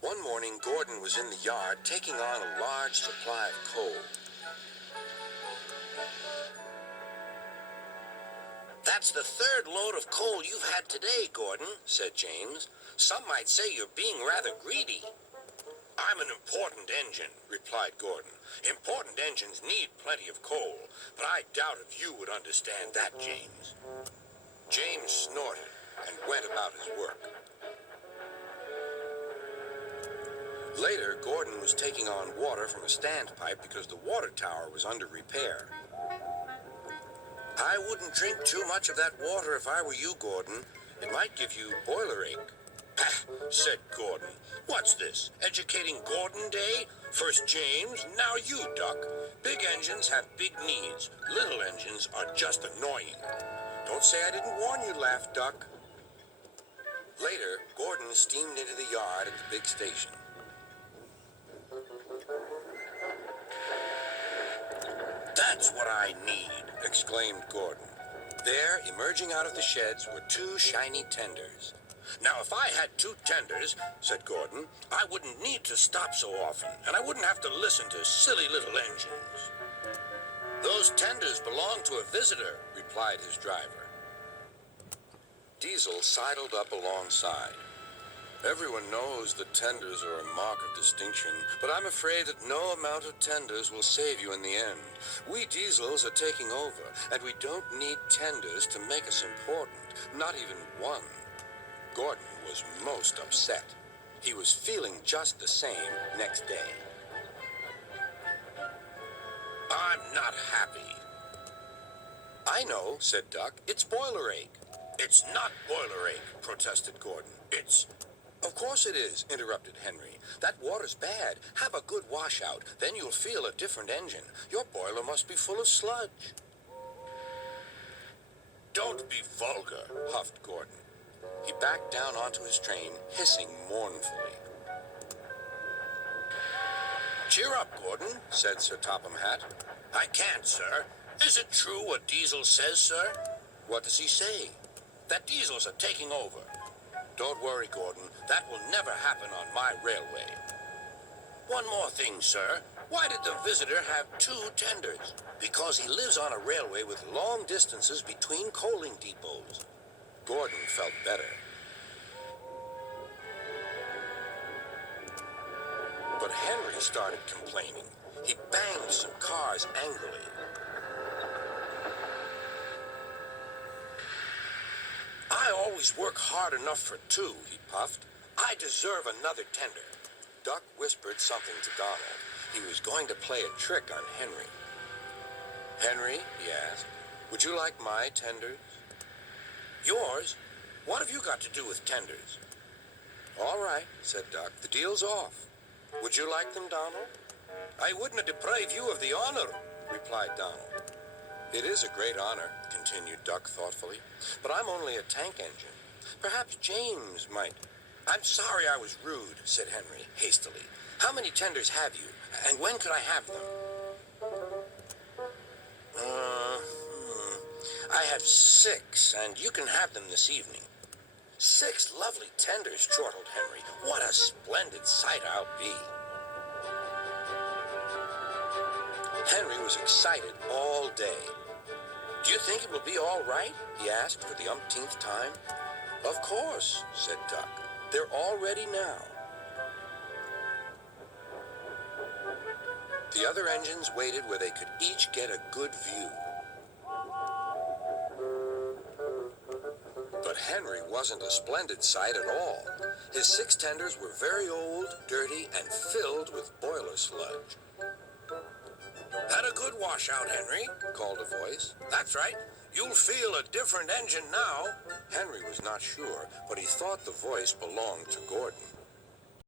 One morning, Gordon was in the yard taking on a large supply of coal. That's the third load of coal you've had today, Gordon, said James. Some might say you're being rather greedy. I'm an important engine, replied Gordon. Important engines need plenty of coal, but I doubt if you would understand that, James. James snorted and went about his work. Later, Gordon was taking on water from a standpipe because the water tower was under repair. I wouldn't drink too much of that water if I were you, Gordon. It might give you boiler ache. Pah, said Gordon. What's this, educating Gordon Day? First James, now you, Duck. Big engines have big needs. Little engines are just annoying. Don't say I didn't warn you, laughed Duck. Later, Gordon steamed into the yard at the big station. That's what I need, exclaimed Gordon. There, emerging out of the sheds, were two shiny tenders. Now, if I had two tenders, said Gordon, I wouldn't need to stop so often, and I wouldn't have to listen to silly little engines. Those tenders belong to a visitor, replied his driver. Diesel sidled up alongside. Everyone knows that tenders are a mark of distinction, but I'm afraid that no amount of tenders will save you in the end. We Diesels are taking over, and we don't need tenders to make us important, not even one. Gordon was most upset. He was feeling just the same next day. I'm not happy. I know, said Duck. It's boiler ache. It's not boiler ache, protested Gordon. Of course it is, interrupted Henry. That water's bad. Have a good washout, then you'll feel a different engine. Your boiler must be full of sludge. Don't be vulgar, huffed Gordon. He backed down onto his train, hissing mournfully. Cheer up, Gordon, said Sir Topham Hatt. I can't, sir. Is it true what Diesel says, sir? What does he say? That Diesels are taking over. Don't worry, Gordon. That will never happen on my railway. One more thing, sir. Why did the visitor have two tenders? Because he lives on a railway with long distances between coaling depots. Gordon felt better. But Henry started complaining. He banged some cars angrily. I always work hard enough for two, he puffed. I deserve another tender. Duck whispered something to Donald. He was going to play a trick on Henry. Henry, he asked, would you like my tenders? Yours? What have you got to do with tenders? All right, said Duck. The deal's off. Would you like them, Donald? I wouldn't deprive you of the honor, replied Donald. It is a great honor, continued Duck thoughtfully, but I'm only a tank engine. Perhaps James might. I'm sorry I was rude, said Henry hastily. How many tenders have you, and when could I have them? I have 6, and you can have them this evening. 6 lovely tenders, chortled Henry. What a splendid sight I'll be. Henry was excited all day. Do you think it will be all right? He asked for the umpteenth time. Of course, said Duck. They're all ready now. The other engines waited where they could each get a good view. But Henry wasn't a splendid sight at all. His 6 tenders were very old, dirty, and filled with boiler sludge. Had a good washout, Henry, called a voice. That's right. You'll feel a different engine now. Henry was not sure, but he thought the voice belonged to Gordon.